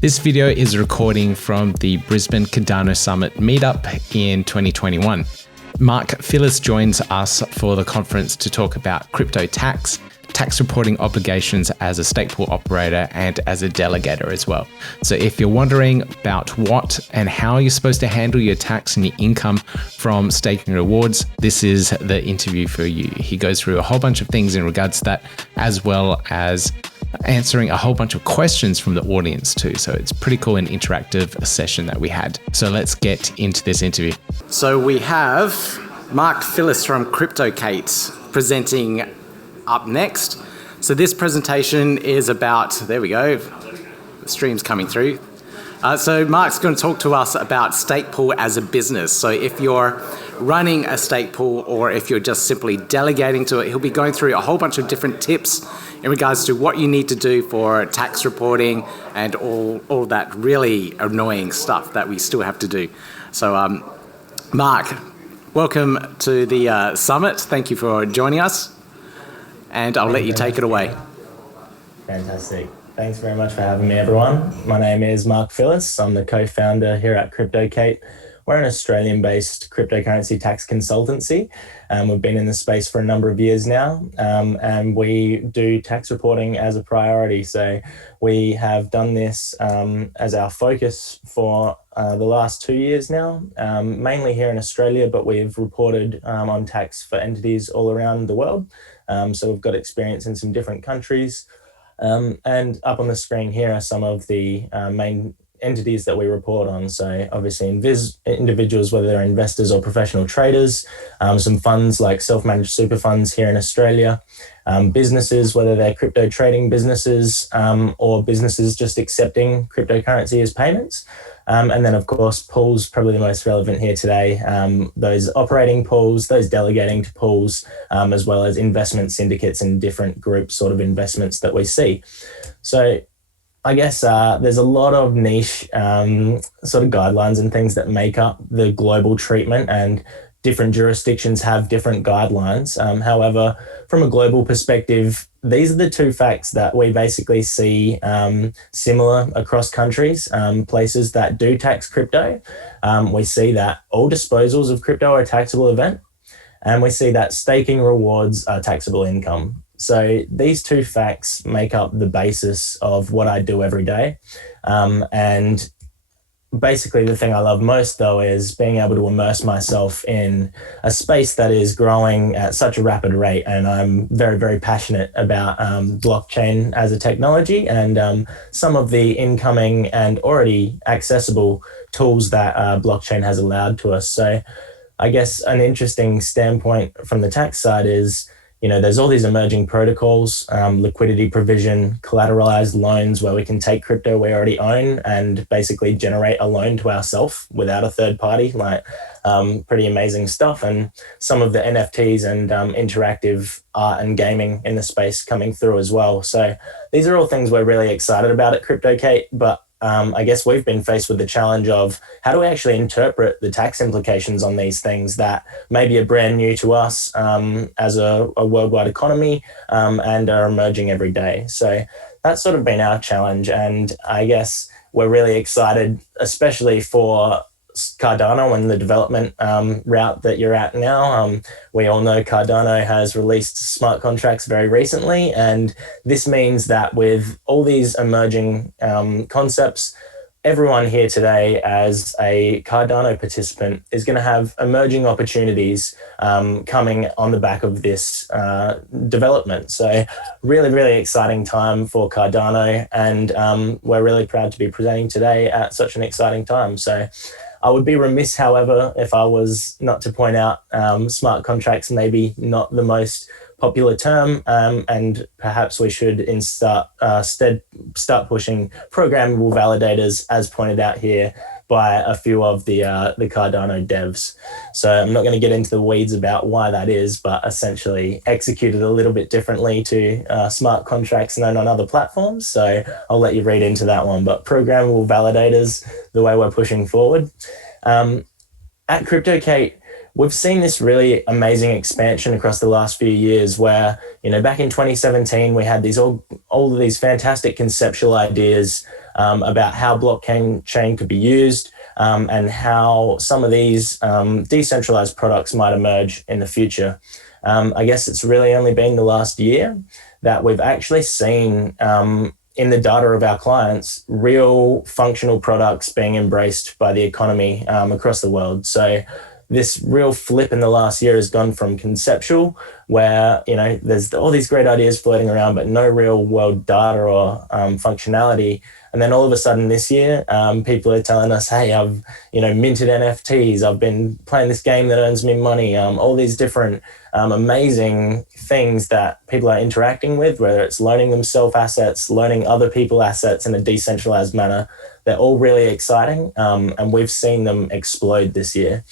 This video is a recording from the Brisbane Cardano Summit Meetup in 2021. Marc Phillis joins us for the conference to talk about crypto tax reporting obligations as a stake pool operator and as a delegator as well. So if you're wondering about what and how you're supposed to handle your tax and your income from staking rewards, this is the interview for you. He goes through a whole bunch of things in regards to that, as well as answering a whole bunch of questions from the audience too. So it's pretty cool and interactive session that we had. So let's get into this interview. So we have Marc Phillis from Delegates presenting up next. So this presentation is about, there we go, the stream's coming through. So Marc's going to talk to us about stake pool as a business. So if you're running a stake pool or if you're just simply delegating to it, he'll be going through a whole bunch of different tips in regards to what you need to do for tax reporting and all that really annoying stuff that we still have to do. So Marc, welcome to the summit. Thank you for joining us. And I'll let you take it away. Fantastic. Thanks very much for having me, everyone. My name is Marc Phillis. I'm the co-founder here at Delegates. We're an Australian-based cryptocurrency tax consultancy. We've been in the space for a number of years now, and we do tax reporting as a priority. So we have done this as our focus for the last 2 years now, mainly here in Australia, but we've reported on tax for entities all around the world. So we've got experience in some different countries. And up on the screen here are some of the main entities that we report on. So obviously individuals, whether they're investors or professional traders, some funds like self-managed super funds here in Australia, businesses, whether they're crypto trading businesses or businesses just accepting cryptocurrency as payments. And then, of course, pools, probably the most relevant here today, those operating pools, those delegating to pools, as well as investment syndicates and different group sort of investments that we see. So I guess there's a lot of niche sort of guidelines and things that make up the global treatment, and different jurisdictions have different guidelines. However, from a global perspective, these are the two facts that we basically see similar across countries, places that do tax crypto. We see that all disposals of crypto are a taxable event, and we see that staking rewards are taxable income. So these two facts make up the basis of what I do every day. And basically the thing I love most, though, is being able to immerse myself in a space that is growing at such a rapid rate. And I'm very, very passionate about blockchain as a technology and some of the incoming and already accessible tools that blockchain has allowed to us. So I guess an interesting standpoint from the tax side is, there's all these emerging protocols, liquidity provision, collateralized loans where we can take crypto we already own and basically generate a loan to ourselves without a third party, pretty amazing stuff. And some of the NFTs and interactive art and gaming in the space coming through as well. So these are all things we're really excited about at Delegates, but I guess we've been faced with the challenge of how do we actually interpret the tax implications on these things that maybe are brand new to us as a worldwide economy and are emerging every day. So that's sort of been our challenge. And I guess we're really excited, especially for Cardano and the development route that you're at now. We all know Cardano has released smart contracts very recently, and this means that with all these emerging concepts, everyone here today as a Cardano participant is going to have emerging opportunities coming on the back of this development. So really, really exciting time for Cardano, and we're really proud to be presenting today at such an exciting time. So I would be remiss, however, if I was not to point out smart contracts, maybe not the most popular term, and perhaps we should start pushing programmable validators, as pointed out here by a few of the Cardano devs. So I'm not going to get into the weeds about why that is, but essentially executed a little bit differently to smart contracts known on other platforms. So I'll let you read into that one. But programmable validators, the way we're pushing forward. At Delegates, we've seen this really amazing expansion across the last few years where, back in 2017, we had all of these fantastic conceptual ideas about how blockchain chain could be used and how some of these decentralized products might emerge in the future. I guess it's really only been the last year that we've actually seen in the data of our clients, real functional products being embraced by the economy across the world. So this real flip in the last year has gone from conceptual, where there's all these great ideas floating around, but no real world data or functionality. And then all of a sudden this year, people are telling us, hey, I've minted NFTs, I've been playing this game that earns me money, all these different amazing things that people are interacting with, whether it's loaning themselves assets, loaning other people assets in a decentralized manner. They're all really exciting, and we've seen them explode this year.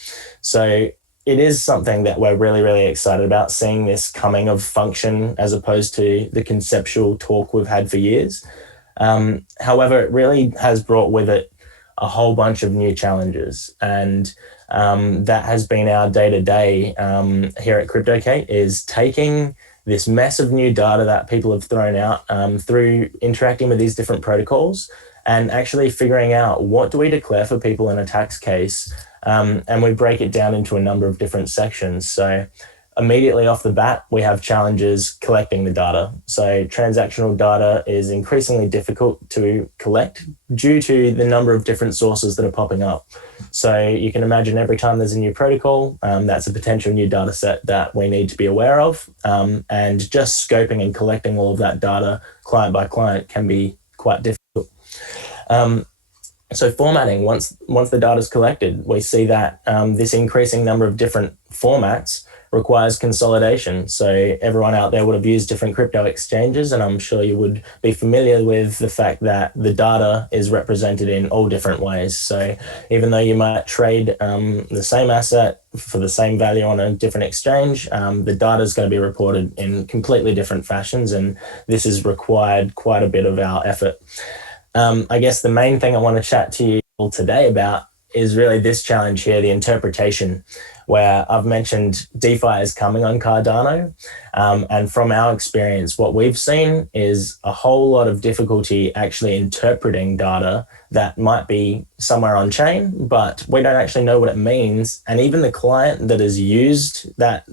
So it is something that we're really, really excited about, seeing this coming of function as opposed to the conceptual talk we've had for years. However, it really has brought with it a whole bunch of new challenges, and that has been our day-to-day here at CryptoKate, is taking this mess of new data that people have thrown out through interacting with these different protocols and actually figuring out what do we declare for people in a tax case. And we break it down into a number of different sections. So immediately off the bat, we have challenges collecting the data. So transactional data is increasingly difficult to collect due to the number of different sources that are popping up. So you can imagine every time there's a new protocol, that's a potential new data set that we need to be aware of. And just scoping and collecting all of that data client by client can be quite difficult. So formatting, once the data is collected, we see that this increasing number of different formats requires consolidation. So everyone out there would have used different crypto exchanges, and I'm sure you would be familiar with the fact that the data is represented in all different ways. So even though you might trade the same asset for the same value on a different exchange, the data is going to be reported in completely different fashions, and this has required quite a bit of our effort. I guess the main thing I want to chat to you all today about is really this challenge here, the interpretation, where I've mentioned DeFi is coming on Cardano. And from our experience, what we've seen is a whole lot of difficulty actually interpreting data that might be somewhere on chain, but we don't actually know what it means. And even the client that has used that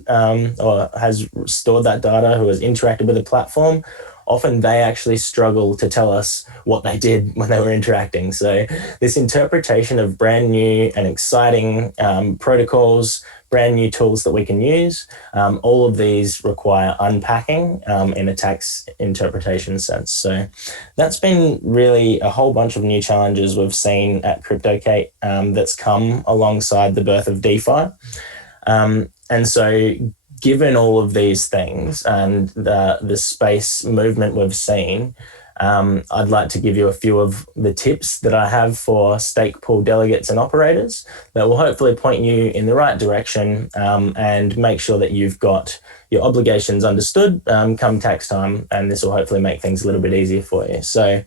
or has stored that data, who has interacted with the platform, often they actually struggle to tell us what they did when they were interacting. So this interpretation of brand new and exciting protocols, brand new tools that we can use, all of these require unpacking in a tax interpretation sense. So that's been really a whole bunch of new challenges we've seen at CryptoKate that's come alongside the birth of DeFi. And so given all of these things and the space movement we've seen, I'd like to give you a few of the tips that I have for stake pool delegates and operators that will hopefully point you in the right direction and make sure that you've got your obligations understood come tax time, and this will hopefully make things a little bit easier for you. So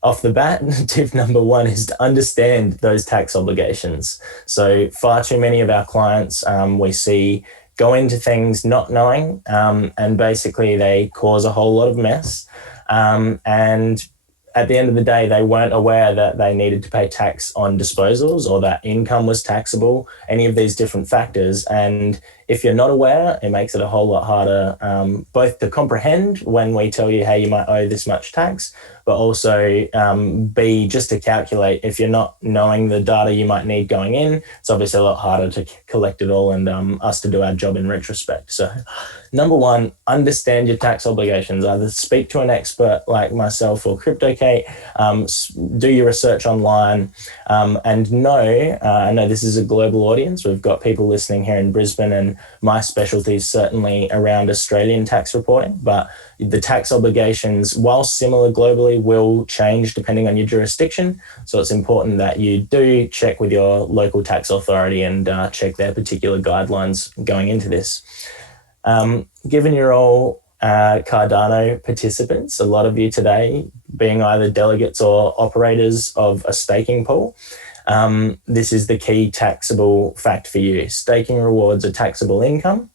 off the bat, tip number one is to understand those tax obligations. So far too many of our clients we see go into things not knowing, and basically they cause a whole lot of mess. And at the end of the day, they weren't aware that they needed to pay tax on disposals or that income was taxable, any of these different factors. And if you're not aware, it makes it a whole lot harder, both to comprehend when we tell you, hey, you might owe this much tax, but also B, just to calculate. If you're not knowing the data you might need going in, it's obviously a lot harder to collect it all and us to do our job in retrospect. So number one, understand your tax obligations. Either speak to an expert like myself or CryptoKate, do your research online, and know, I know this is a global audience. We've got people listening here in Brisbane, and my specialty is certainly around Australian tax reporting, but the tax obligations, while similar globally, will change depending on your jurisdiction. So it's important that you do check with your local tax authority and check their particular guidelines going into this. Given you're all Cardano participants, a lot of you today being either delegates or operators of a staking pool, This is the key taxable fact for you. Staking rewards are taxable income.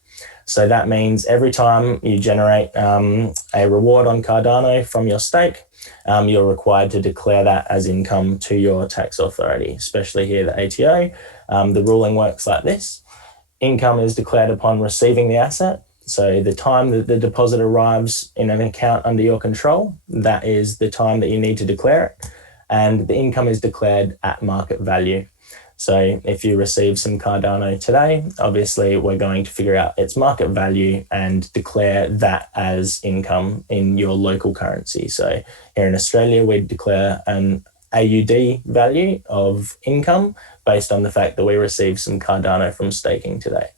So that means every time you generate a reward on Cardano from your stake, you're required to declare that as income to your tax authority, especially here the ATO. The ruling works like this. Income is declared upon receiving the asset. So the time that the deposit arrives in an account under your control, that is the time that you need to declare it. And the income is declared at market value. So if you receive some Cardano today, obviously we're going to figure out its market value and declare that as income in your local currency. So here in Australia, we declare an AUD value of income based on the fact that we received some Cardano from staking today.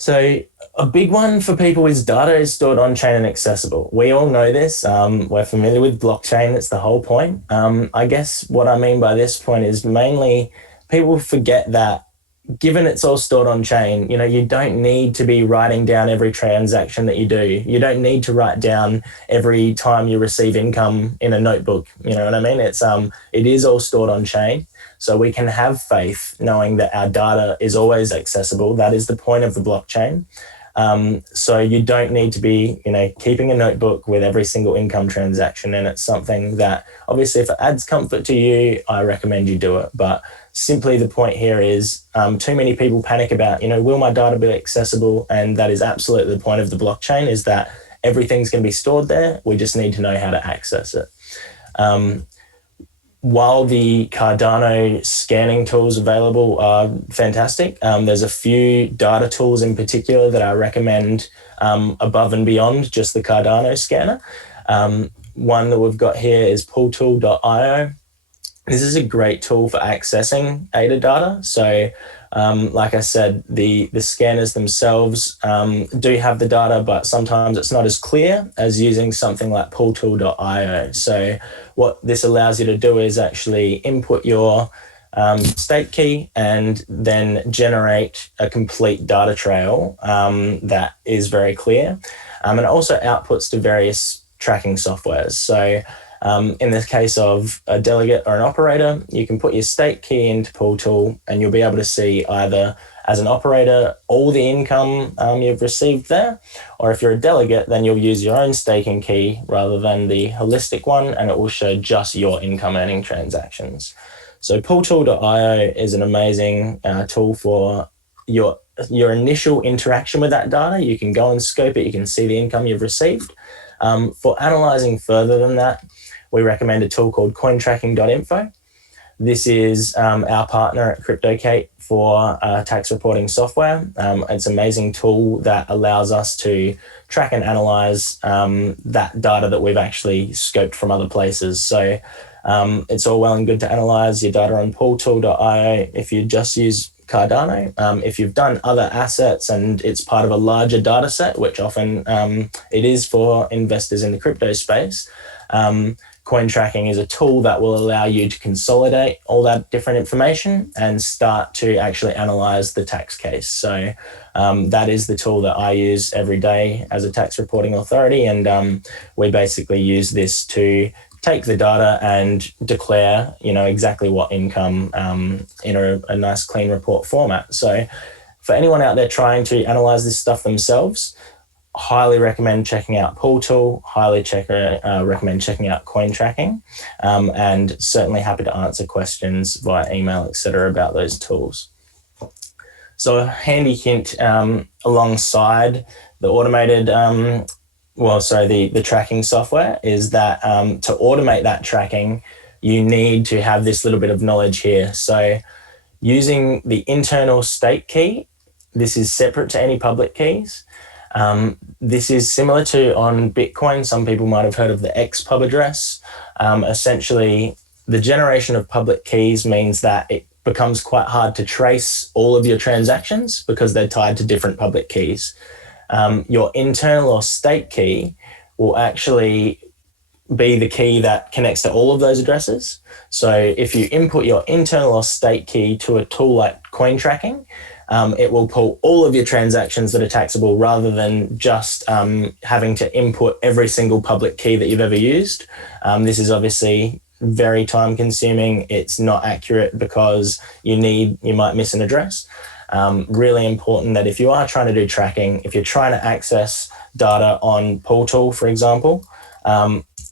So a big one for people is data is stored on-chain and accessible. We all know this. We're familiar with blockchain. That's the whole point. I guess what I mean by this point is mainly people forget that given it's all stored on chain, you don't need to be writing down every transaction that you do. You don't need to write down every time you receive income in a notebook. You know what I mean? It is all stored on chain. So we can have faith knowing that our data is always accessible. That is the point of the blockchain. So you don't need to be, keeping a notebook with every single income transaction. And it's something that obviously if it adds comfort to you, I recommend you do it. But simply the point here is too many people panic about, will my data be accessible? And that is absolutely the point of the blockchain, is that everything's going to be stored there. We just need to know how to access it. While the Cardano scanning tools available are fantastic, there's a few data tools in particular that I recommend above and beyond just the Cardano scanner. One that we've got here is pooltool.io. This is a great tool for accessing ADA data. So like I said, the scanners themselves do have the data, but sometimes it's not as clear as using something like pooltool.io. So what this allows you to do is actually input your stake key and then generate a complete data trail that is very clear. And it also outputs to various tracking softwares. So in the case of a delegate or an operator, you can put your stake key into Pooltool and you'll be able to see either as an operator all the income you've received there, or if you're a delegate, then you'll use your own staking key rather than the holistic one, and it will show just your income earning transactions. So Pooltool.io is an amazing tool for your initial interaction with that data. You can go and scope it, you can see the income you've received. For analyzing further than that, we recommend a tool called cointracking.info. This is our partner at CryptoKate for tax reporting software. It's an amazing tool that allows us to track and analyze that data that we've actually scoped from other places. So it's all well and good to analyze your data on pooltool.io if you just use Cardano. If you've done other assets and it's part of a larger data set, which often it is for investors in the crypto space, coin tracking is a tool that will allow you to consolidate all that different information and start to actually analyze the tax case. So that is the tool that I use every day as a tax reporting authority. And we basically use this to take the data and declare, exactly what income in a nice clean report format. So for anyone out there trying to analyze this stuff themselves, highly recommend checking out Pooltool, recommend checking out coin tracking, and certainly happy to answer questions via email, etc. about those tools. So a handy hint alongside the automated the tracking software is that to automate that tracking, you need to have this little bit of knowledge here. So using the internal stake key, this is separate to any public keys. This is similar to on Bitcoin. Some people might have heard of the XPub address. Essentially, the generation of public keys means that it becomes quite hard to trace all of your transactions because they're tied to different public keys. Your internal or stake key will actually be the key that connects to all of those addresses. So if you input your internal or stake key to a tool like coin tracking, it will pull all of your transactions that are taxable rather than just having to input every single public key that you've ever used. This is obviously very time consuming. It's not accurate because you might miss an address. Really important that if you are trying to do tracking, if you're trying to access data on Portal, for example,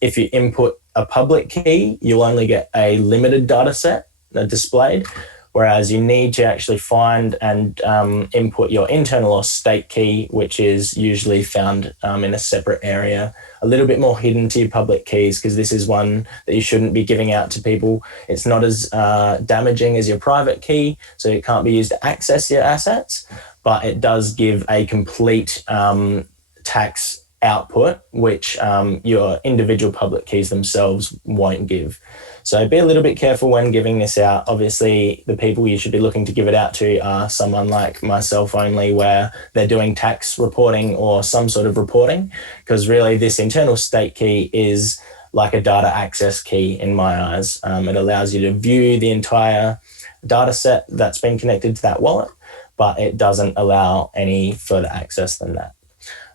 if you input a public key, you'll only get a limited data set displayed, whereas you need to actually find and input your internal or state key, which is usually found in a separate area, a little bit more hidden to your public keys, because this is one that you shouldn't be giving out to people. It's not as damaging as your private key, so it can't be used to access your assets, but it does give a complete tax output, which your individual public keys themselves won't give. So be a little bit careful when giving this out. Obviously, the people you should be looking to give it out to are someone like myself only, where they're doing tax reporting or some sort of reporting, because really this internal state key is like a data access key in my eyes. It allows you to view the entire data set that's been connected to that wallet, but it doesn't allow any further access than that.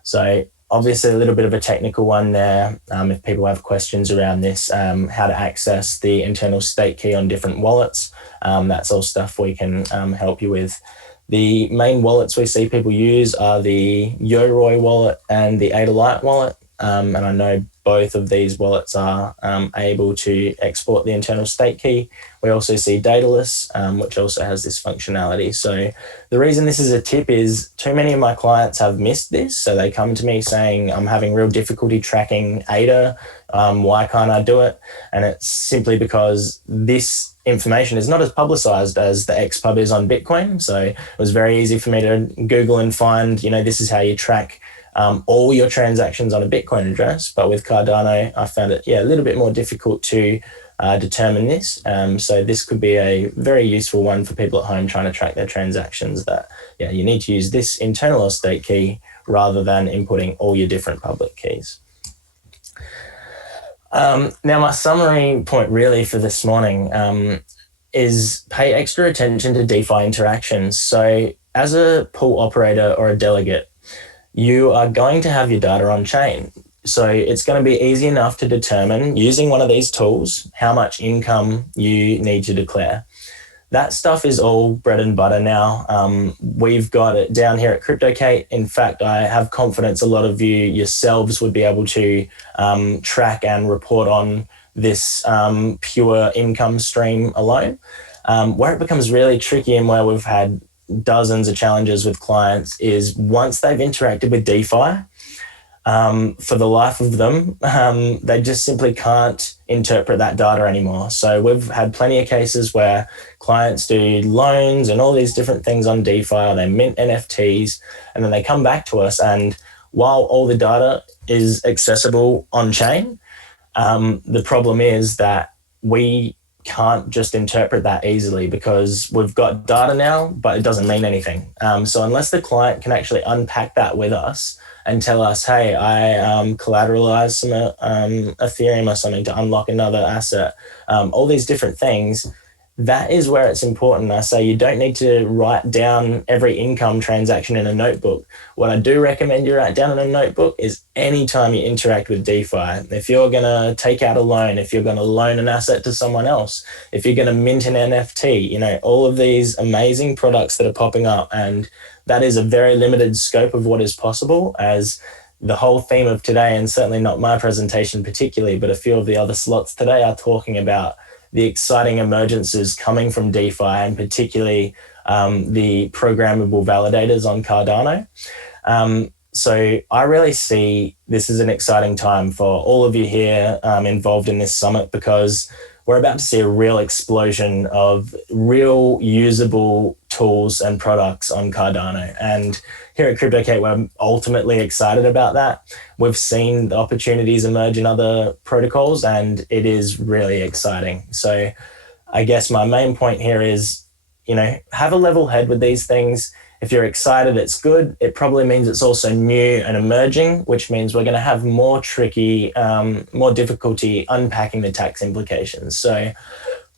So obviously a little bit of a technical one there. If people have questions around this, how to access the internal state key on different wallets, that's all stuff we can help you with. The main wallets we see people use are the Yoroi wallet and the Adelaide wallet. And I know both of these wallets are able to export the internal state key. We also see Delegates, which also has this functionality. So the reason this is a tip is too many of my clients have missed this. So they come to me saying, I'm having real difficulty tracking ADA. Why can't I do it? And it's simply because this information is not as publicized as the XPub is on Bitcoin. So it was very easy for me to Google and find, this is how you track all your transactions on a Bitcoin address. But with Cardano, I found it, a little bit more difficult to determine this. So this could be a very useful one for people at home trying to track their transactions, that, you need to use this internal or state key rather than inputting all your different public keys. Now, my summary point really for this morning is pay extra attention to DeFi interactions. So as a pool operator or a delegate, you are going to have your data on chain. So it's going to be easy enough to determine, using one of these tools, how much income you need to declare. That stuff is all bread and butter now. We've got it down here at CryptoKate. In fact, I have confidence a lot of you yourselves would be able to track and report on this pure income stream alone. Where it becomes really tricky and where we've had dozens of challenges with clients is once they've interacted with DeFi, for the life of them, they just simply can't interpret that data anymore. So we've had plenty of cases where clients do loans and all these different things on DeFi, or they mint NFTs, and then they come back to us, and while all the data is accessible on chain, the problem is that we can't just interpret that easily because we've got data now, but it doesn't mean anything. So unless the client can actually unpack that with us and tell us, hey, I collateralized some Ethereum or something to unlock another asset, all these different things, that is where it's important. I say you don't need to write down every income transaction in a notebook. What I do recommend you write down in a notebook is anytime you interact with DeFi. If you're going to take out a loan, if you're going to loan an asset to someone else, if you're going to mint an NFT, all of these amazing products that are popping up. And that is a very limited scope of what is possible, as the whole theme of today, and certainly not my presentation particularly, but a few of the other slots today are talking about the exciting emergences coming from DeFi, and particularly the programmable validators on Cardano. So I really see this as an exciting time for all of you here involved in this summit, because we're about to see a real explosion of real usable tools and products on Cardano. And here at CryptoKate, we're ultimately excited about that. We've seen the opportunities emerge in other protocols, and it is really exciting. So I guess my main point here is, have a level head with these things. If you're excited, it's good. It probably means it's also new and emerging, which means we're going to have more difficulty unpacking the tax implications. So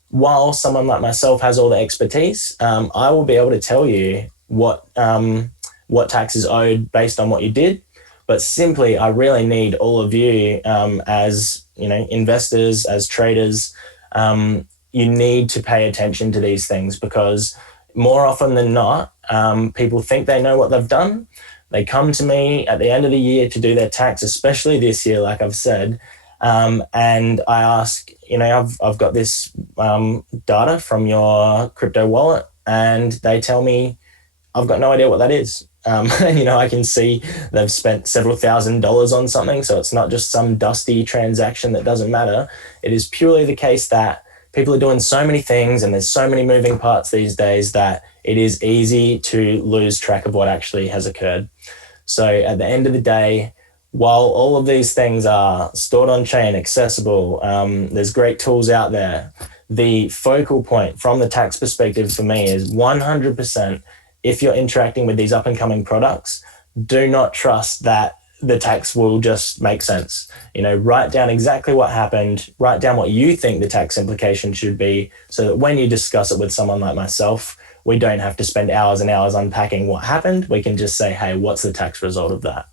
while someone like myself has all the expertise, I will be able to tell you what tax is owed based on what you did, But simply, I really need all of you as investors, as traders. You need to pay attention to these things, because more often than not, people think they know what they've done. They come to me at the end of the year to do their tax, especially this year, like I've said. And I ask, I've got this data from your crypto wallet, and they tell me, I've got no idea what that is. I can see they've spent several $1,000s on something. So it's not just some dusty transaction that doesn't matter. It is purely the case that people are doing so many things and there's so many moving parts these days that it is easy to lose track of what actually has occurred. So at the end of the day, while all of these things are stored on chain, accessible, there's great tools out there, the focal point from the tax perspective for me is 100%, if you're interacting with these up and coming products, do not trust that the tax will just make sense. Write down exactly what happened, write down what you think the tax implication should be, so that when you discuss it with someone like myself, we don't have to spend hours and hours unpacking what happened. We can just say, hey, what's the tax result of that?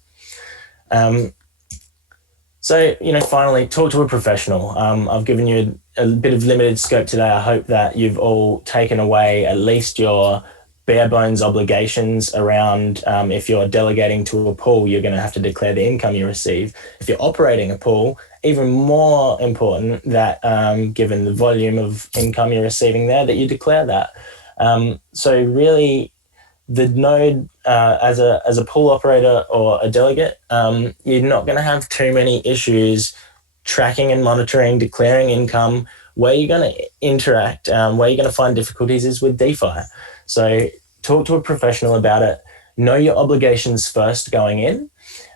Finally, talk to a professional. I've given you a bit of limited scope today. I hope that you've all taken away at least your bare bones obligations around if you're delegating to a pool, you're going to have to declare the income you receive. If you're operating a pool, even more important that given the volume of income you're receiving there, that you declare that. So really, the node as a pool operator or a delegate, you're not going to have too many issues tracking and monitoring, declaring income. Where you're going to interact, where you're going to find difficulties is with DeFi. So talk to a professional about it. Know your obligations first going in.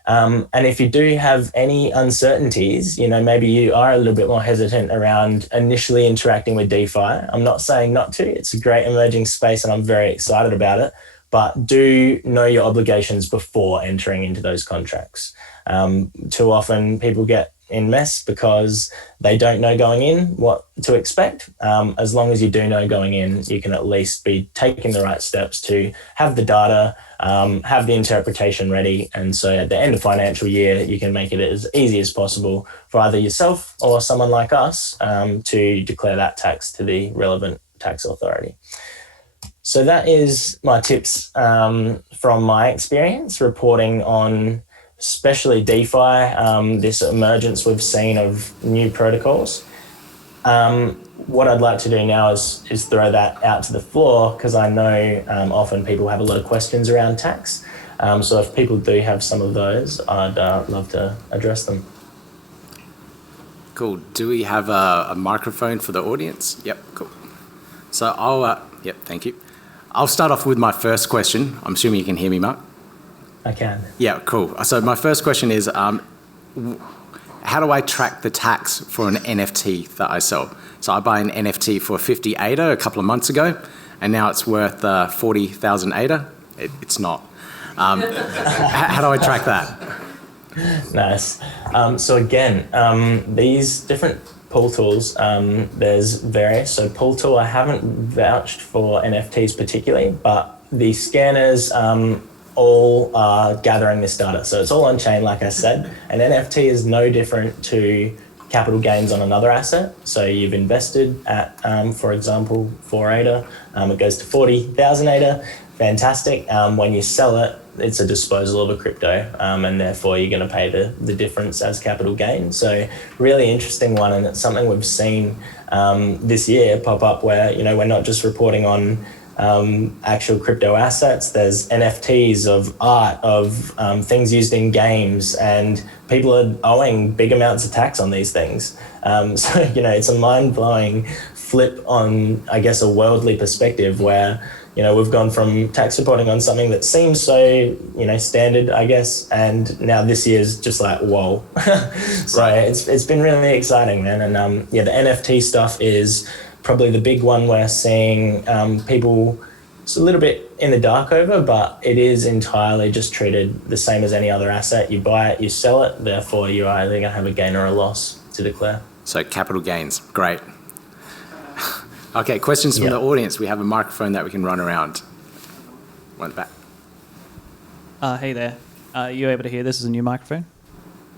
And if you do have any uncertainties, maybe you are a little bit more hesitant around initially interacting with DeFi. I'm not saying not to. It's a great emerging space and I'm very excited about it. But do know your obligations before entering into those contracts. Too often people get in mess because they don't know going in what to expect. As long as you do know going in, you can at least be taking the right steps to have the data, have the interpretation ready. And so at the end of financial year, you can make it as easy as possible for either yourself or someone like us to declare that tax to the relevant tax authority. So that is my tips from my experience reporting on especially DeFi, this emergence we've seen of new protocols. What I'd like to do now is throw that out to the floor, because I know often people have a lot of questions around tax. So if people do have some of those, I'd love to address them. Cool. Do we have a microphone for the audience? Yep, cool. So thank you. I'll start off with my first question. I'm assuming you can hear me, Mark. I can. Yeah, cool. So my first question is, how do I track the tax for an NFT that I sell? So I buy an NFT for 50 ADA a couple of months ago, and now it's worth 40,000 ADA. It's not. How do I track that? Nice. So again, these different pool tools, there's various. So pool tool, I haven't vouched for NFTs particularly, but the scanners all are gathering this data. So it's all on chain, like I said. An NFT is no different to capital gains on another asset. So you've invested at, for example, 4 ADA, it goes to 40,000 ADA, fantastic. When you sell it, it's a disposal of a crypto, and therefore you're going to pay the difference as capital gain. So really interesting one, and it's something we've seen this year pop up where, we're not just reporting on actual crypto assets. There's NFTs of art, of things used in games, and people are owing big amounts of tax on these things. So, it's a mind-blowing flip on, I guess, a worldly perspective where, we've gone from tax reporting on something that seems so, standard, I guess, and now this year's just like, whoa. So it's been really exciting, man. And the NFT stuff is probably the big one we're seeing people, it's a little bit in the dark over, but it is entirely just treated the same as any other asset. You buy it, you sell it, therefore you're either going to have a gain or a loss to declare. So capital gains, great. Okay, questions from the audience. We have a microphone that we can run around. One back. Hey there. Are you able to hear this as a new microphone?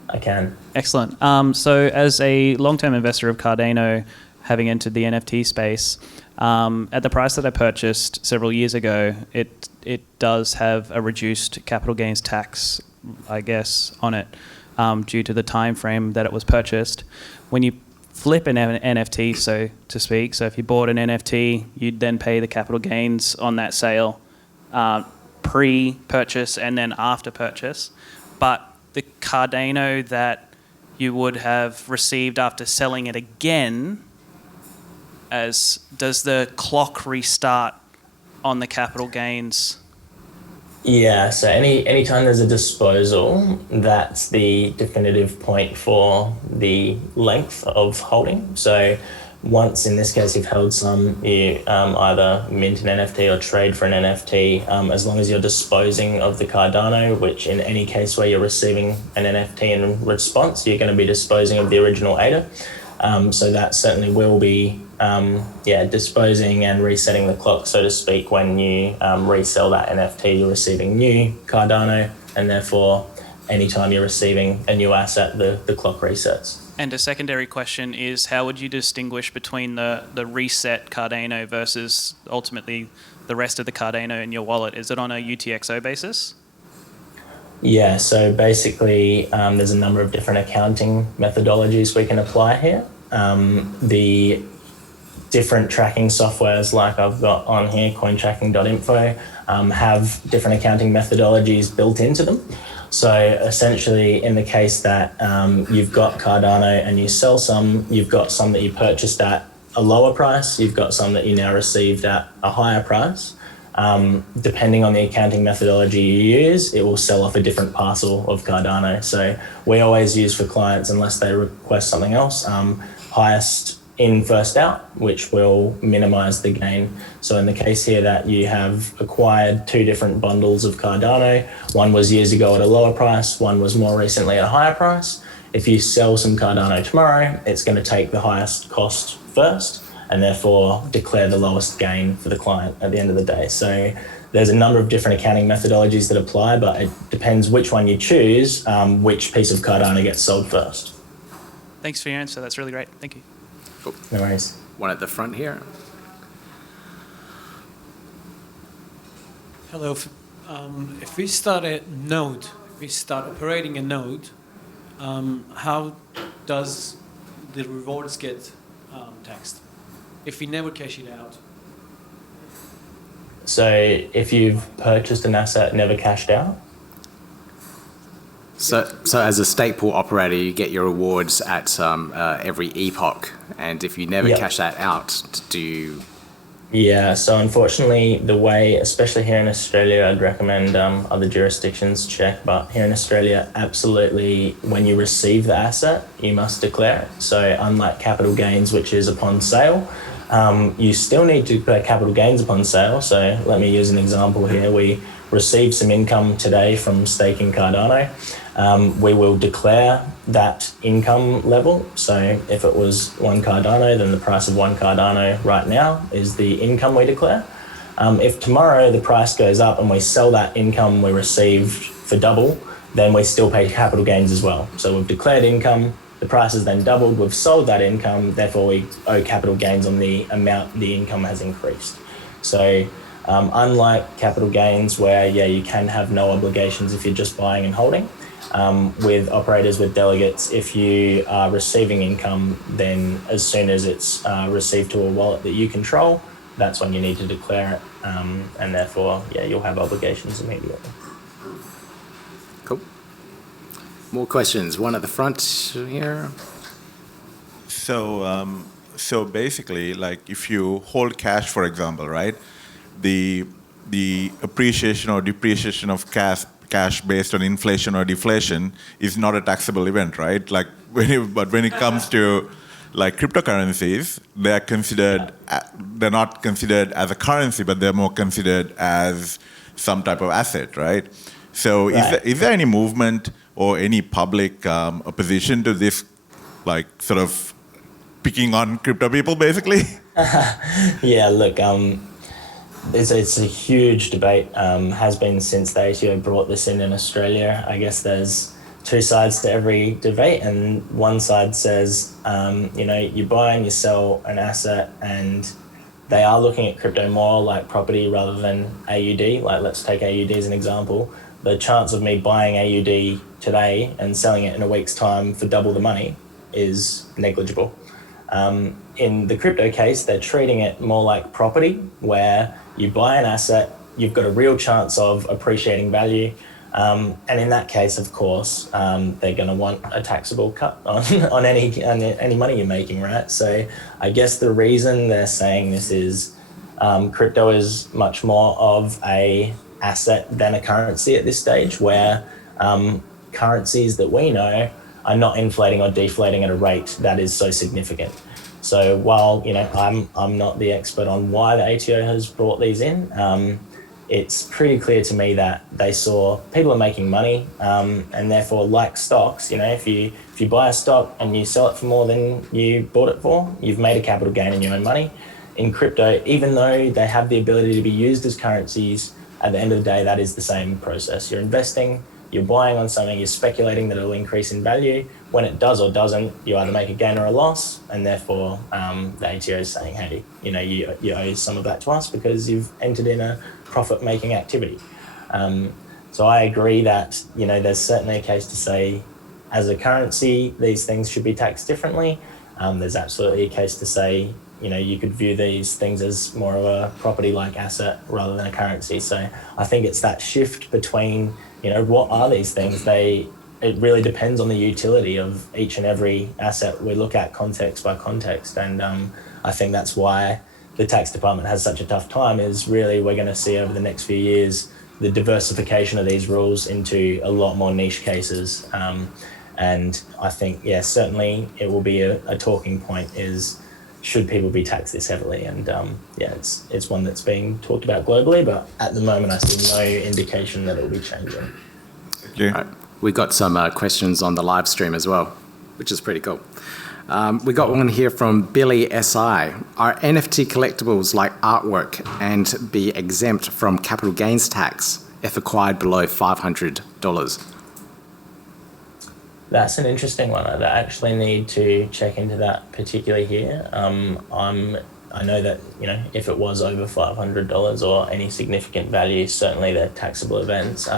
I can. Excellent. So as a long-term investor of Cardano, having entered the NFT space, at the price that I purchased several years ago, it does have a reduced capital gains tax, I guess, on it, due to the time frame that it was purchased. When you flip an NFT, so to speak, so if you bought an NFT, you'd then pay the capital gains on that sale pre-purchase and then after purchase. But the Cardano that you would have received after selling it again, does the clock restart on the capital gains? Yeah, so anytime there's a disposal, that's the definitive point for the length of holding. So once, in this case, you've held some, you either mint an NFT or trade for an NFT, as long as you're disposing of the Cardano, which in any case where you're receiving an NFT in response, you're going to be disposing of the original ADA. So that certainly will be disposing and resetting the clock, so to speak. When you resell that NFT, you're receiving new Cardano, and therefore anytime you're receiving a new asset, the clock resets. And a secondary question is, how would you distinguish between the reset Cardano versus ultimately the rest of the Cardano in your wallet? Is it on a UTXO basis? Yeah, so basically there's a number of different accounting methodologies we can apply here. The different tracking softwares, like I've got on here, cointracking.info, have different accounting methodologies built into them. So essentially, in the case that you've got Cardano and you sell some, you've got some that you purchased at a lower price, you've got some that you now received at a higher price. Depending on the accounting methodology you use, it will sell off a different parcel of Cardano. So we always use for clients, unless they request something else, highest in, first out, which will minimize the gain. So in the case here that you have acquired two different bundles of Cardano, one was years ago at a lower price, one was more recently at a higher price. If you sell some Cardano tomorrow, it's going to take the highest cost first and therefore declare the lowest gain for the client at the end of the day. So there's a number of different accounting methodologies that apply, but it depends which one you choose, which piece of Cardano gets sold first. Thanks for your answer. That's really great. Thank you. Cool. No worries. One at the front here. Hello. If we start a node, we start operating a node, how does the rewards get taxed if we never cash it out? So if you've purchased an asset, never cashed out? So as a stake pool operator, you get your rewards at every epoch, and if you never cash that out, do you? Yeah, so unfortunately, the way, especially here in Australia, I'd recommend other jurisdictions check, but here in Australia, absolutely, when you receive the asset, you must declare it. So unlike capital gains, which is upon sale, you still need to declare capital gains upon sale. So let me use an example here. We received some income today from staking Cardano. We will declare that income level. So if it was one Cardano, then the price of one Cardano right now is the income we declare. If tomorrow the price goes up and we sell that income we received for double, then we still pay capital gains as well. So we've declared income, the price has then doubled, we've sold that income, therefore we owe capital gains on the amount the income has increased. So unlike capital gains where, you can have no obligations if you're just buying and holding, with operators with delegates, if you are receiving income, then as soon as it's received to a wallet that you control, that's when you need to declare it, and therefore, you'll have obligations immediately. Cool. More questions. One at the front here. So basically, like if you hold cash, for example, right, the appreciation or depreciation of cash based on inflation or deflation is not a taxable event, right? Like when it comes to like cryptocurrencies, they're not considered as a currency, but they're more considered as some type of asset, right? So is there any movement or any public opposition to this, like sort of picking on crypto people, basically? Yeah, look, It's a huge debate, has been since the ATO brought this in Australia. I guess there's two sides to every debate, and one side says, you buy and you sell an asset, and they are looking at crypto more like property rather than AUD. Like, let's take AUD as an example. The chance of me buying AUD today and selling it in a week's time for double the money is negligible. In the crypto case, they're treating it more like property, where you buy an asset, you've got a real chance of appreciating value. And in that case, of course, they're going to want a taxable cut on any money you're making, right? So I guess the reason they're saying this is crypto is much more of a asset than a currency at this stage, where currencies that we know are not inflating or deflating at a rate that is so significant. So while I'm not the expert on why the ATO has brought these in, it's pretty clear to me that they saw people are making money, and therefore, like stocks, if you buy a stock and you sell it for more than you bought it for, you've made a capital gain in your own money. In crypto, even though they have the ability to be used as currencies, at the end of the day, that is the same process. You're investing, you're buying on something, you're speculating that it'll increase in value. When it does or doesn't, you either make a gain or a loss, and therefore the ATO is saying, hey, you owe some of that to us because you've entered in a profit-making activity. So I agree that there's certainly a case to say, as a currency, these things should be taxed differently. There's absolutely a case to say, you could view these things as more of a property-like asset rather than a currency. So I think it's that shift between, what are these things? It really depends on the utility of each and every asset. We look at context by context, and I think that's why the tax department has such a tough time. Is really, we're going to see over the next few years the diversification of these rules into a lot more niche cases. And I think, certainly it will be a talking point is, should people be taxed this heavily? And it's one that's being talked about globally, but at the moment I see no indication that it will be changing. Thank you. Right. We got some questions on the live stream as well, which is pretty cool. We got one here from Billy SI. Are NFT collectibles like artwork and be exempt from capital gains tax if acquired below $500? That's an interesting one. I actually need to check into that particularly here. I know that, if it was over $500 or any significant value, certainly they're taxable events.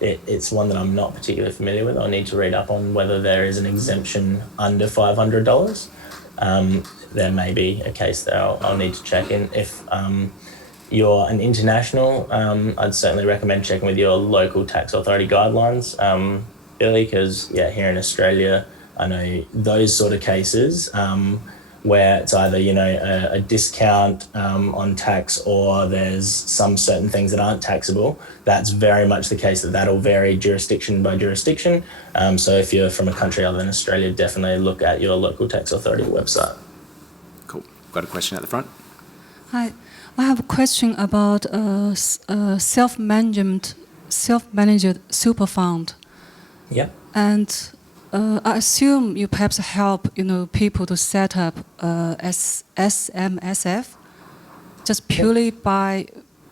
It's one that I'm not particularly familiar with. I'll need to read up on whether there is an exemption under $500. There may be a case there. I'll need to check in. If you're an international, I'd certainly recommend checking with your local tax authority guidelines, Billy, because here in Australia, I know those sort of cases where it's either a discount on tax, or there's some certain things that aren't taxable. That's very much the case that'll vary jurisdiction by jurisdiction. So if you're from a country other than Australia, definitely look at your local tax authority website. Cool. Got a question at the front? Hi, I have a question about self-managed super fund. Yeah. And I assume you perhaps help people to set up SMSF just purely by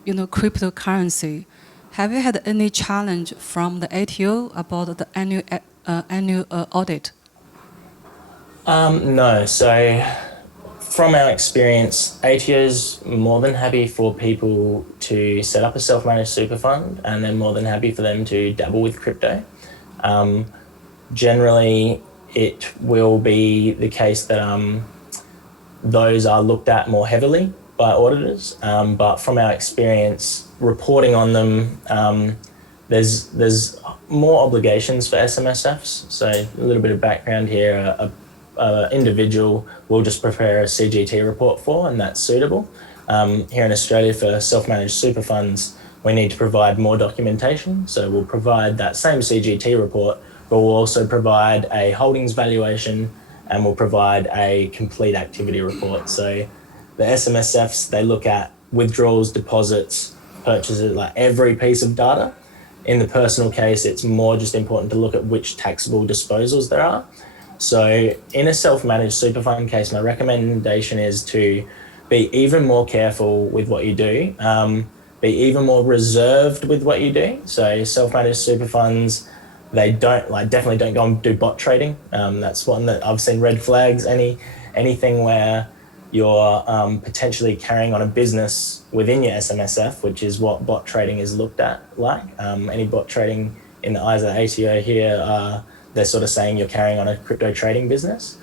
cryptocurrency. Have you had any challenge from the ATO about the annual audit? No. So from our experience, ATO is more than happy for people to set up a self-managed super fund, and they're more than happy for them to dabble with crypto. Generally, it will be the case that those are looked at more heavily by auditors. But from our experience, reporting on them, there's more obligations for SMSFs. So a little bit of background here, an individual will just prepare a CGT report for, and that's suitable. Here in Australia, for self-managed super funds, we need to provide more documentation. So we'll provide that same CGT report, but we'll also provide a holdings valuation, and we'll provide a complete activity report. So the SMSFs, they look at withdrawals, deposits, purchases, like every piece of data. In the personal case, it's more just important to look at which taxable disposals there are. So in a self-managed super fund case, my recommendation is to be even more careful with what you do, be even more reserved with what you do. So self-managed super funds, they definitely don't go and do bot trading. That's one that I've seen red flags. Anything where you're potentially carrying on a business within your SMSF, which is what bot trading is looked at like. Any bot trading in the eyes of the ATO here, they're sort of saying you're carrying on a crypto trading business,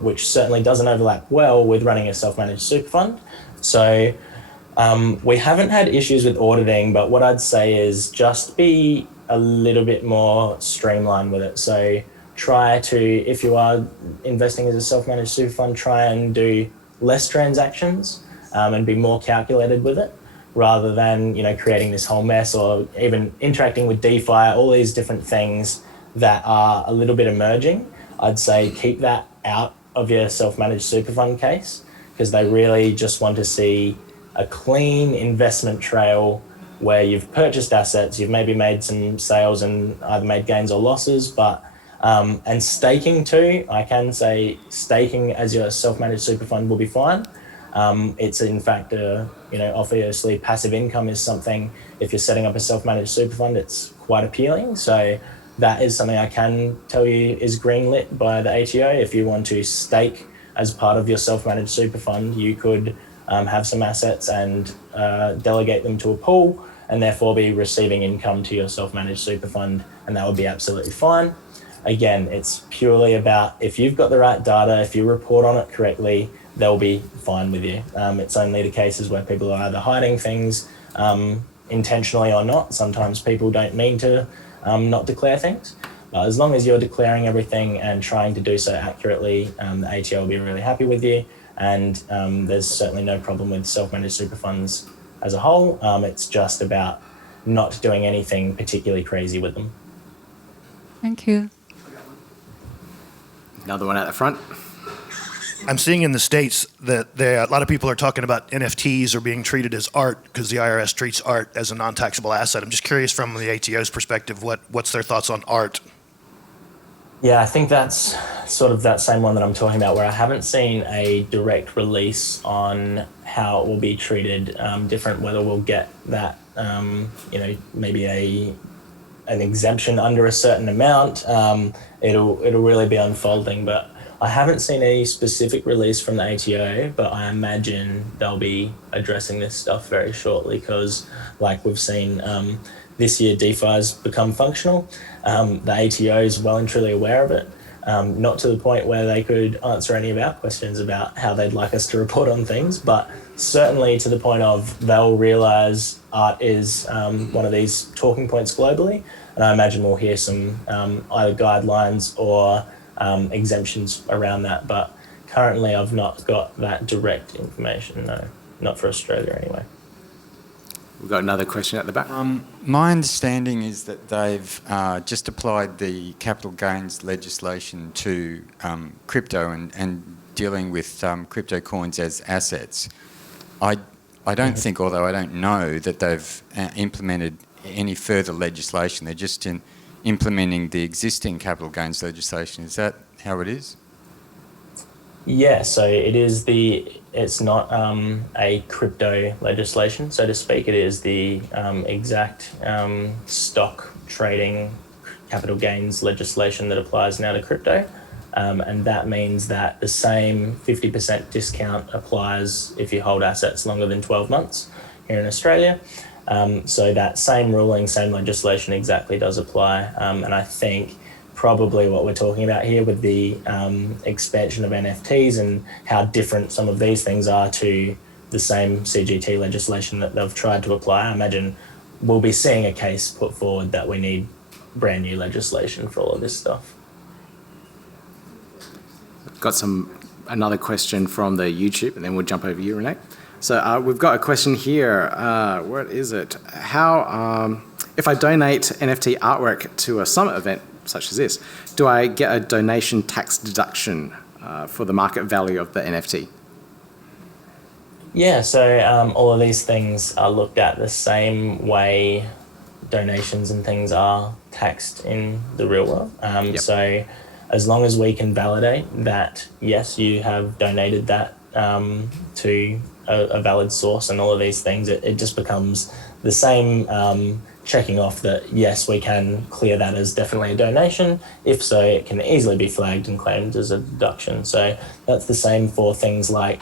which certainly doesn't overlap well with running a self-managed super fund. So we haven't had issues with auditing, but what I'd say is just be a little bit more streamlined with it. So try to, if you are investing as a self-managed super fund, try and do less transactions and be more calculated with it, rather than creating this whole mess, or even interacting with DeFi, all these different things that are a little bit emerging. I'd say keep that out of your self-managed super fund case, because they really just want to see a clean investment trail where you've purchased assets, you've maybe made some sales and either made gains or losses, but and staking too. I can say staking as your self-managed super fund will be fine. It's in fact, obviously passive income is something, if you're setting up a self-managed super fund, it's quite appealing. So that is something I can tell you is greenlit by the ATO. If you want to stake as part of your self-managed super fund, you could have some assets and delegate them to a pool and therefore be receiving income to your self-managed super fund, and that would be absolutely fine. Again, it's purely about if you've got the right data, if you report on it correctly, they'll be fine with you. It's only the cases where people are either hiding things intentionally or not. Sometimes people don't mean to not declare things. But as long as you're declaring everything and trying to do so accurately, the ATO will be really happy with you. And there's certainly no problem with self-managed super funds as a whole. It's just about not doing anything particularly crazy with them. Thank you. Another one at the front. I'm seeing in the States that a lot of people are talking about NFTs are being treated as art because the IRS treats art as a non-taxable asset. I'm just curious from the ATO's perspective, what's their thoughts on art? Yeah, I think that's sort of that same one that I'm talking about, where I haven't seen a direct release on how it will be treated different, whether we'll get that, maybe an exemption under a certain amount. It'll really be unfolding, but I haven't seen any specific release from the ATO, but I imagine they'll be addressing this stuff very shortly, because like we've seen this year, DeFi's become functional. The ATO is well and truly aware of it, not to the point where they could answer any of our questions about how they'd like us to report on things, but certainly to the point of they'll realise art is one of these talking points globally, and I imagine we'll hear some either guidelines or exemptions around that, but currently I've not got that direct information, no, not for Australia anyway. We've got another question at the back. My understanding is that they've just applied the capital gains legislation to crypto and dealing with crypto coins as assets. I don't think, although I don't know, that they've implemented any further legislation. They're just implementing the existing capital gains legislation. Is that how it is? Yeah, so it's not a crypto legislation, so to speak. It is the exact stock trading capital gains legislation that applies now to crypto. And that means that the same 50% discount applies if you hold assets longer than 12 months here in Australia. So that same ruling, same legislation exactly does apply. And I think probably what we're talking about here with the expansion of NFTs and how different some of these things are to the same CGT legislation that they've tried to apply, I imagine we'll be seeing a case put forward that we need brand new legislation for all of this stuff. Got another question from the YouTube, and then we'll jump over you, Renee. So we've got a question here. What is it? How, if I donate NFT artwork to a summit event such as this, do I get a donation tax deduction for the market value of the NFT? Yeah, so all of these things are looked at the same way donations and things are taxed in the real world. So as long as we can validate that, yes, you have donated that to a valid source and all of these things, it just becomes the same checking off that, yes, we can clear that as definitely a donation. If so, it can easily be flagged and claimed as a deduction. So that's the same for things like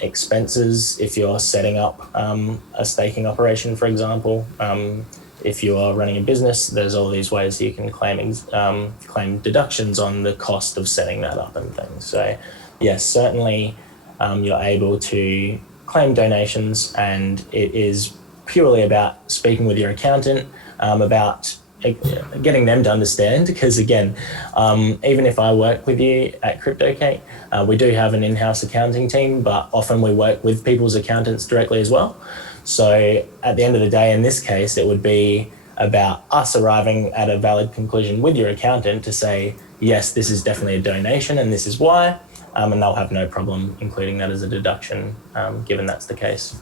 expenses. If you're setting up a staking operation, for example, if you are running a business, there's all these ways you can claim deductions on the cost of setting that up and things. So yes, certainly you're able to claim donations, and it is purely about speaking with your accountant about getting them to understand, because again, even if I work with you at CryptoKate, we do have an in-house accounting team, but often we work with people's accountants directly as well. So at the end of the day, in this case, it would be about us arriving at a valid conclusion with your accountant to say, yes, this is definitely a donation and this is why, and they'll have no problem including that as a deduction, given that's the case.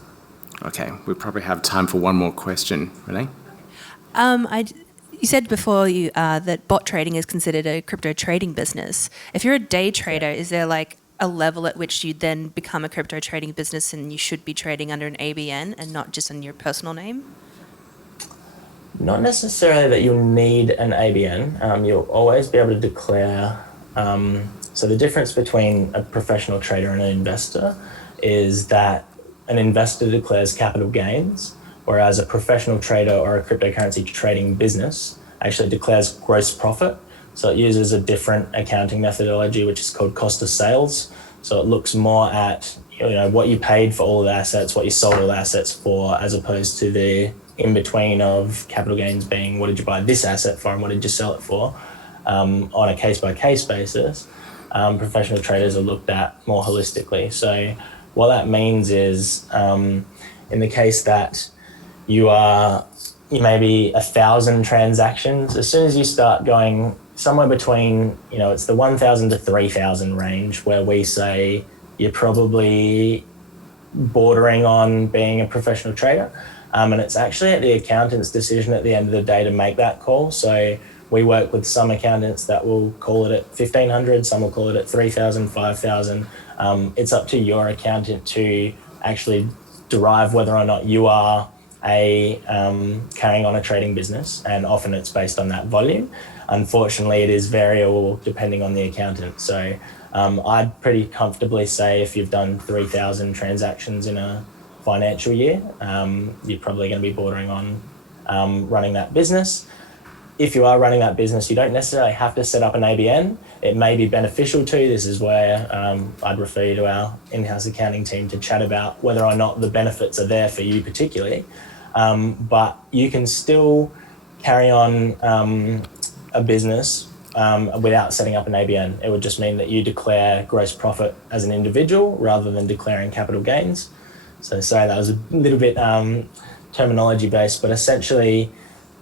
Okay, we probably have time for one more question. Renee? You said before that bot trading is considered a crypto trading business. If you're a day trader, is there like a level at which you then become a crypto trading business and you should be trading under an ABN and not just in your personal name? Not necessarily that you'll need an ABN. You'll always be able to declare. So the difference between a professional trader and an investor is that an investor declares capital gains, whereas a professional trader or a cryptocurrency trading business actually declares gross profit. So it uses a different accounting methodology, which is called cost of sales. So it looks more at what you paid for all of the assets, what you sold all the assets for, as opposed to the in-between of capital gains being what did you buy this asset for and what did you sell it for, on a case-by-case basis. Professional traders are looked at more holistically. So what that means is, in the case that you may be 1,000 transactions, as soon as you start going somewhere between, it's the 1,000 to 3,000 range where we say you're probably bordering on being a professional trader. And it's actually at the accountant's decision at the end of the day to make that call. So we work with some accountants that will call it at 1,500, some will call it at 3,000, 5,000. It's up to your accountant to actually derive whether or not you are carrying on a trading business, and often it's based on that volume. Unfortunately, it is variable depending on the accountant. So I'd pretty comfortably say if you've done 3,000 transactions in a financial year, you're probably going to be bordering on running that business. If you are running that business, you don't necessarily have to set up an ABN. It may be beneficial to you. This is where I'd refer you to our in-house accounting team to chat about whether or not the benefits are there for you particularly. But you can still carry on a business without setting up an ABN. It would just mean that you declare gross profit as an individual rather than declaring capital gains. So sorry, that was a little bit terminology based, but essentially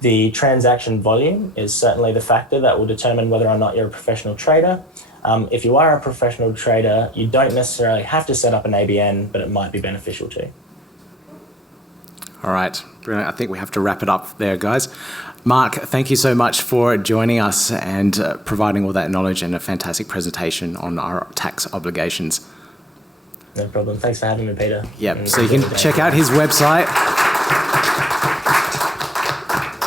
the transaction volume is certainly the factor that will determine whether or not you're a professional trader. If you are a professional trader, you don't necessarily have to set up an ABN, but it might be beneficial to you. All right, brilliant. I think we have to wrap it up there, guys. Marc, thank you so much for joining us and providing all that knowledge and a fantastic presentation on our tax obligations. No problem. Thanks for having me, Peter. Yep, so you can check out his website.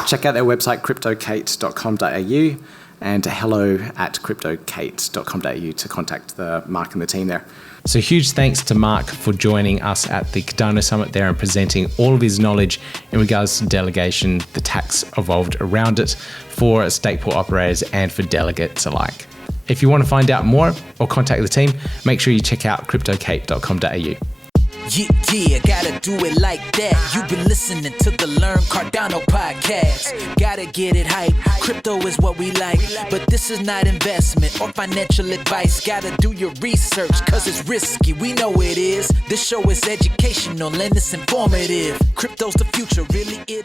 Check out their website, cryptokate.com.au, and hello@cryptokate.com.au to contact Marc and the team there. So huge thanks to Marc for joining us at the Cardano Summit there and presenting all of his knowledge in regards to delegation, the tax evolved around it for stake pool operators and for delegates alike. If you want to find out more or contact the team, make sure you check out cryptokate.com.au. Yeah, gotta do it like that. You've been listening to the Learn Cardano podcast. Gotta get it hype. Crypto is what we like, but this is not investment or financial advice. Gotta do your research, cause it's risky. We know it is. This show is educational and it's informative. Crypto's the future, really it is.